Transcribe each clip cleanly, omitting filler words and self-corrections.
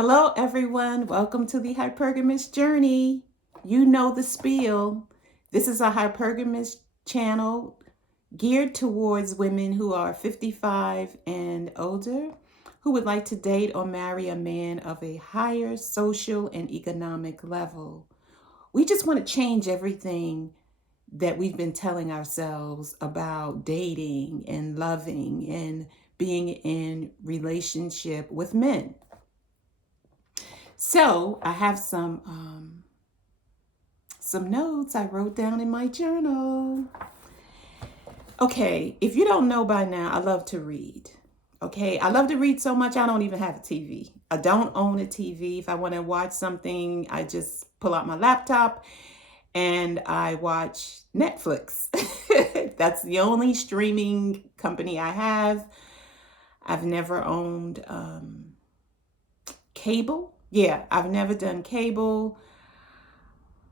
Hello, everyone. Welcome to the Hypergamous Journey. You know the spiel. This is a Hypergamous channel geared towards women who are 55 and older who would like to date or marry a man of a higher social and economic level. We just want to change everything that we've been telling ourselves about dating and loving and being in relationship with men. So I have some notes I wrote down in my journal. Okay, if you don't know by now, I love to read. Okay, I love to read so much I don't even have a TV. I don't own a TV. If I want to watch something, I just pull out my laptop and I watch Netflix. That's the only streaming company I have. I've never owned cable. Yeah, I've never done cable.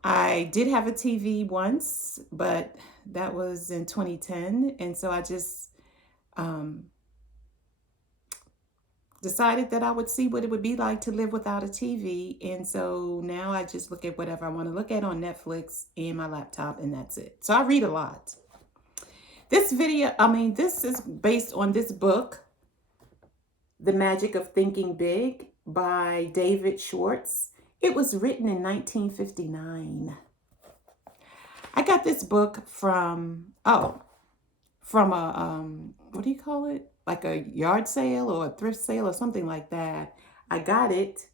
I did have a TV once, but that was in 2010. And so I just decided that I would see what it would be like to live without a TV. And so now I just look at whatever I want to look at on Netflix and my laptop, and that's it. So I read a lot. This is based on this book, The Magic of Thinking Big by David Schwartz. It was written in 1959. I got this book from a what do you call it? Like a yard sale or a thrift sale or something like that. I got it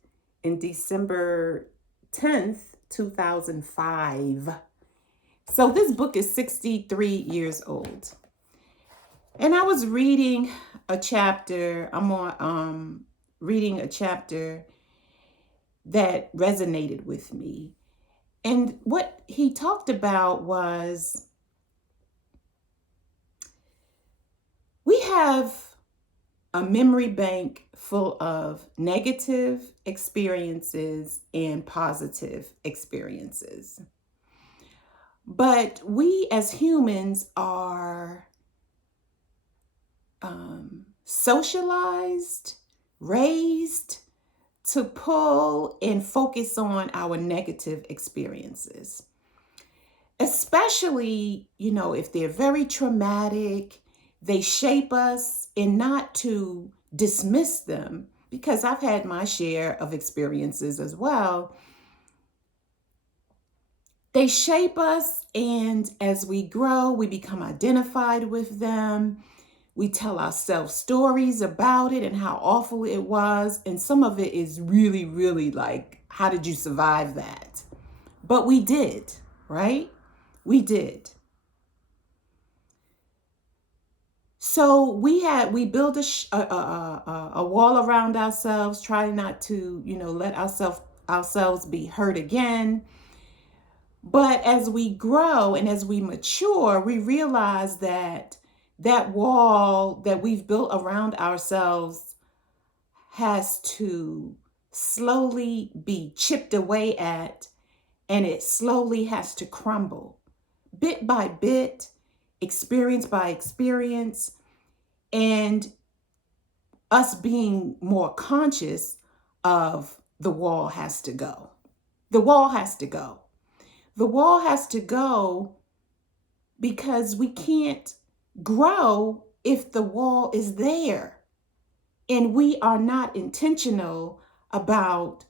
in December 10th, 2005. So this book is 63 years old. And I was reading a chapter. Reading a chapter that resonated with me. And what he talked about was we have a memory bank full of negative experiences and positive experiences. But we as humans are socialized, raised to pull and focus on our negative experiences, especially, if they're very traumatic, they shape us, and not to dismiss them, because I've had my share of experiences as well. They shape us, and as we grow, we become identified with them. We tell ourselves stories about it and how awful it was. And some of it is really, really like, how did you survive that? But we did, right? We did. So we build a wall around ourselves, trying not to, let ourselves be hurt again. But as we grow and as we mature, we realize that wall that we've built around ourselves has to slowly be chipped away at, and it slowly has to crumble bit by bit, experience by experience, and us being more conscious of the wall has to go. The wall has to go. The wall has to go because we can't grow if the wall is there and we are not intentional about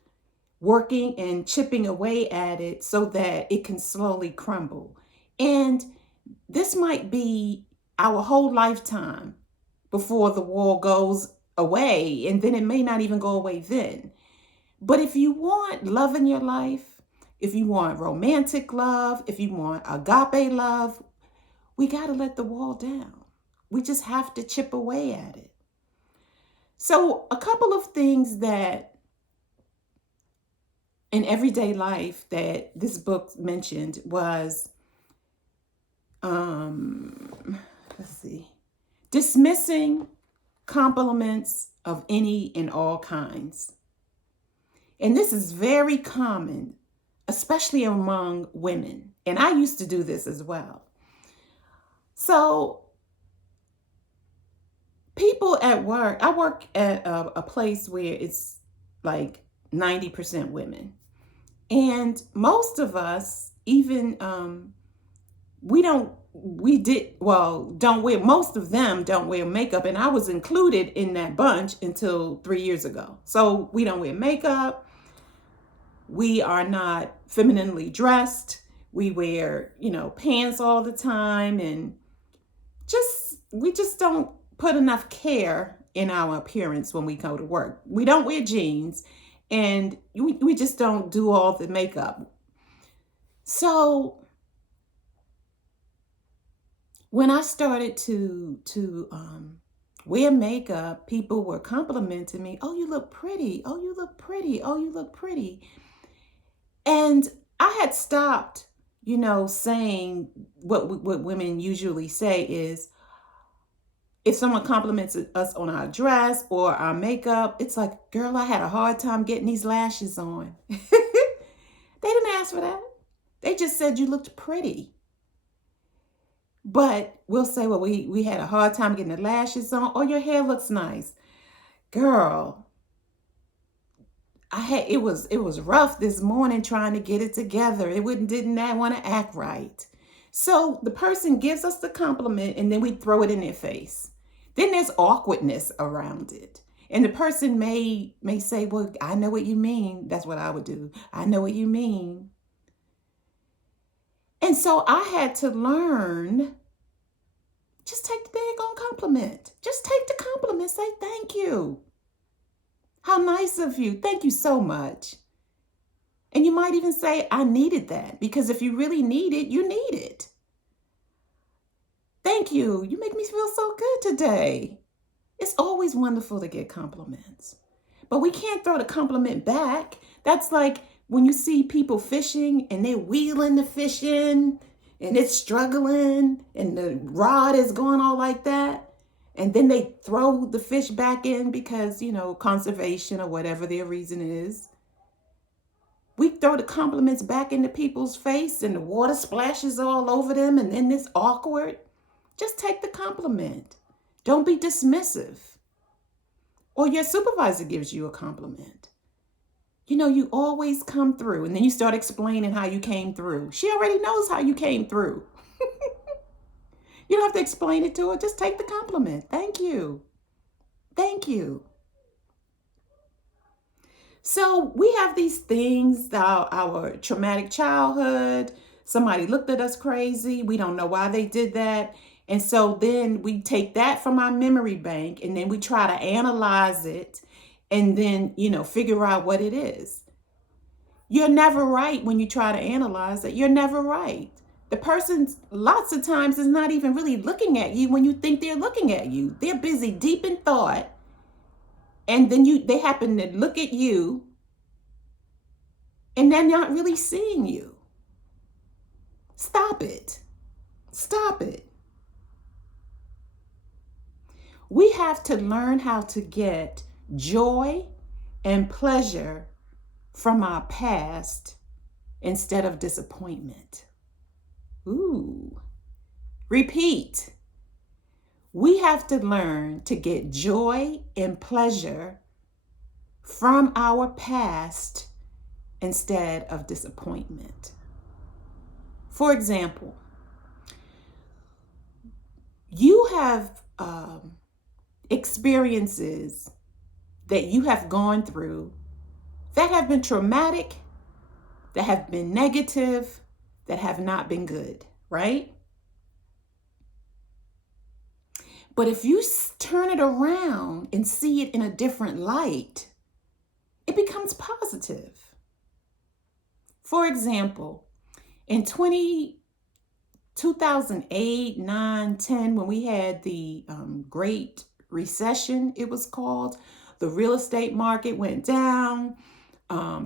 working and chipping away at it so that it can slowly crumble. And this might be our whole lifetime before the wall goes away, and then it may not even go away then. But if you want love in your life, if you want romantic love, if you want agape love, we got to let the wall down. We just have to chip away at it. So a couple of things that in everyday life that this book mentioned was, dismissing compliments of any and all kinds. And this is very common, especially among women. And I used to do this as well. So people at work, I work at a place where it's like 90% women. And most of us, even don't wear, most of them don't wear makeup. And I was included in that bunch until 3 years ago. So we don't wear makeup. We are not femininely dressed. We wear, pants all the time. And we just don't put enough care in our appearance when we go to work. We don't wear jeans, and we just don't do all the makeup. So when I started to wear makeup, people were complimenting me. Oh, you look pretty. Oh, you look pretty. Oh, you look pretty. And I had stopped, saying what women usually say is, if someone compliments us on our dress or our makeup, it's like, girl, I had a hard time getting these lashes on. They didn't ask for that. They just said you looked pretty. But we'll say, well, we had a hard time getting the lashes on. Oh, your hair looks nice. Girl, it was rough this morning trying to get it together. Didn't want to act right. So the person gives us the compliment and then we throw it in their face. Then there's awkwardness around it. And the person may say, well, I know what you mean. That's what I would do. I know what you mean. And so I had to learn, just take the daggone compliment. Just take the compliment. Say thank you. How nice of you. Thank you so much. And you might even say, I needed that. Because if you really need it, you need it. Thank you. You make me feel so good today. It's always wonderful to get compliments. But we can't throw the compliment back. That's like when you see people fishing and they're wheeling the fish in and it's struggling and the rod is going all like that. And then they throw the fish back in because, conservation or whatever their reason is. We throw the compliments back into people's face and the water splashes all over them and then it's awkward. Just take the compliment. Don't be dismissive. Or your supervisor gives you a compliment. You always come through, and then you start explaining how you came through. She already knows how you came through. You don't have to explain it to her. Just take the compliment. Thank you. Thank you. So we have these things, our traumatic childhood. Somebody looked at us crazy. We don't know why they did that. And so then we take that from our memory bank and then we try to analyze it and then, figure out what it is. You're never right when you try to analyze it. You're never right. The person lots of times is not even really looking at you when you think they're looking at you. They're busy deep in thought. And then they happen to look at you and they're not really seeing you. Stop it. Stop it. We have to learn how to get joy and pleasure from our past instead of disappointment. Ooh. Repeat. We have to learn to get joy and pleasure from our past instead of disappointment. For example, you have experiences that you have gone through that have been traumatic, that have been negative, that have not been good, right? But if you turn it around and see it in a different light, it becomes positive. For example, in 2008, 9, 10, when we had the Great Recession, it was called, the real estate market went down.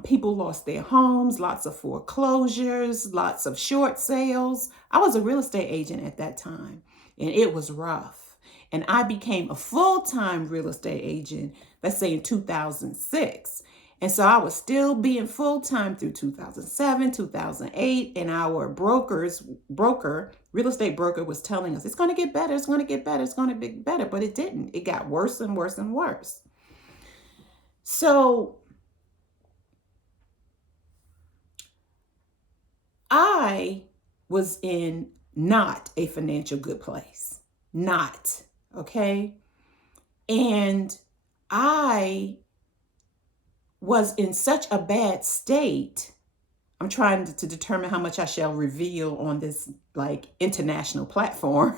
People lost their homes, lots of foreclosures, lots of short sales. I was a real estate agent at that time, and it was rough. And I became a full-time real estate agent, let's say in 2006. And so I was still being full-time through 2007, 2008, and our real estate broker was telling us, it's going to get better, it's going to get better, it's going to be better, but it didn't. It got worse and worse and worse. So I was in not a financial good place. Not, okay? And I was in such a bad state. I'm trying to determine how much I shall reveal on this like international platform.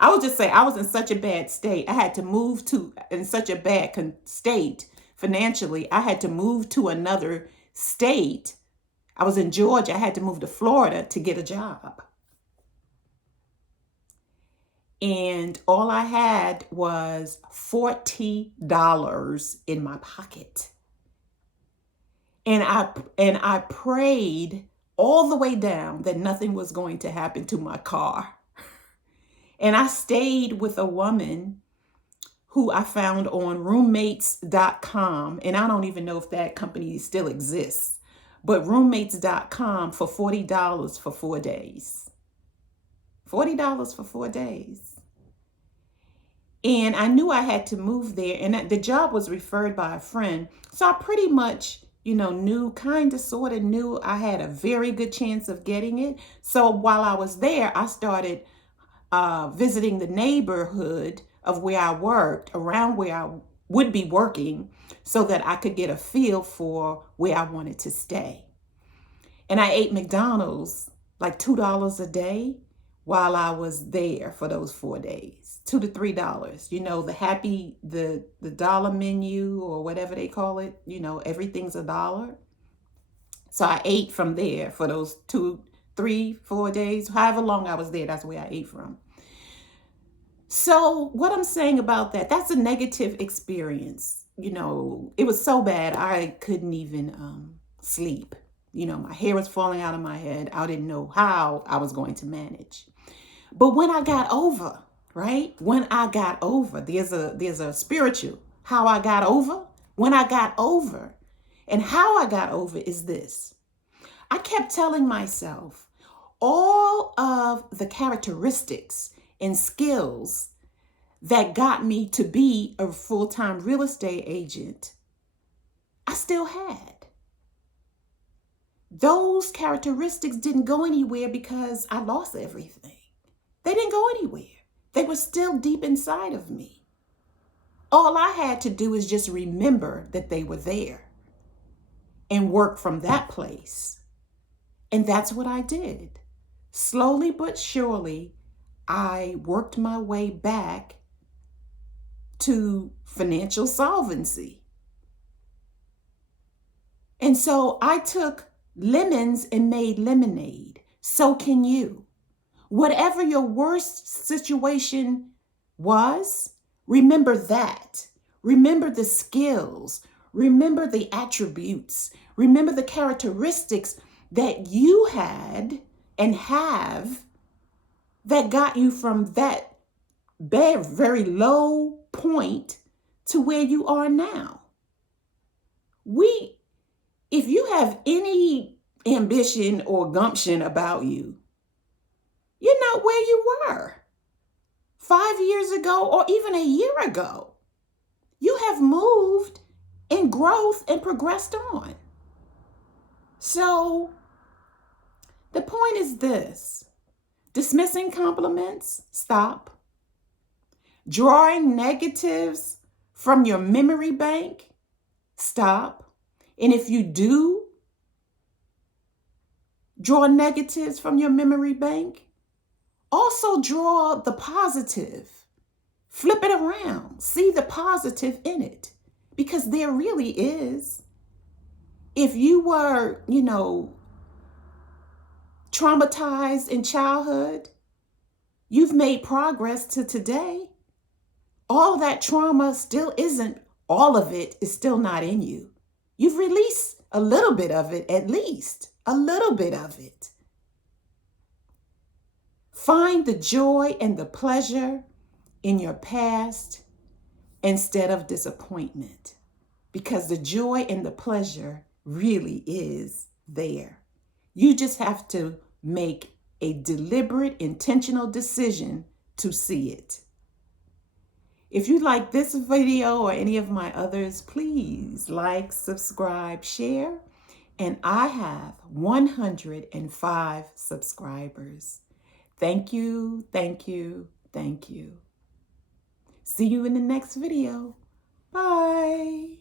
I would just say I was in such a bad state. I had to move to, in such a bad state financially, I had to move to another state. I was in Georgia. I had to move to Florida to get a job. And all I had was $40 in my pocket. And I prayed all the way down that nothing was going to happen to my car. And I stayed with a woman who I found on roommates.com. And I don't even know if that company still exists, but roommates.com for $40 for 4 days. $40 for 4 days. And I knew I had to move there, and the job was referred by a friend. So I pretty much, sort of knew I had a very good chance of getting it. So while I was there, I started visiting the neighborhood of where I worked, around where I would be working, so that I could get a feel for where I wanted to stay. And I ate McDonald's like $2 a day while I was there for those 4 days, $2 to $3. The dollar menu or whatever they call it, everything's $1. So I ate from there for those 2, 3, 4 days, however long I was there, that's where I ate from. So what I'm saying about that's a negative experience. It was so bad, I couldn't even sleep. My hair was falling out of my head. I didn't know how I was going to manage. But when I got over, right? When I got over, there's a spiritual, how I got over. When I got over, and how I got over is this. I kept telling myself all of the characteristics and skills that got me to be a full-time real estate agent, I still had. Those characteristics didn't go anywhere because I lost everything. They didn't go anywhere. They were still deep inside of me. All I had to do is just remember that they were there and work from that place. And that's what I did. Slowly but surely, I worked my way back to financial solvency. And so I took lemons and made lemonade. So can you. Whatever your worst situation was, remember that. Remember the skills. Remember the attributes. Remember the characteristics that you had and have that got you from that bad, very low point to where you are now. If you have any ambition or gumption about you, you're not where you were 5 years ago or even a year ago. You have moved in growth and progressed on. So the point is this: dismissing compliments, stop. Drawing negatives from your memory bank, stop. And if you do draw negatives from your memory bank, also draw the positive. Flip it around. See the positive in it, because there really is. If you were, traumatized in childhood, you've made progress to today. All that trauma still isn't, all of it is still not in you. You've released a little bit of it, at least a little bit of it. Find the joy and the pleasure in your past instead of disappointment, because the joy and the pleasure really is there. You just have to make a deliberate, intentional decision to see it. If you like this video or any of my others, please like, subscribe, share, and I have 105 subscribers. Thank you, thank you, thank you. See you in the next video. Bye.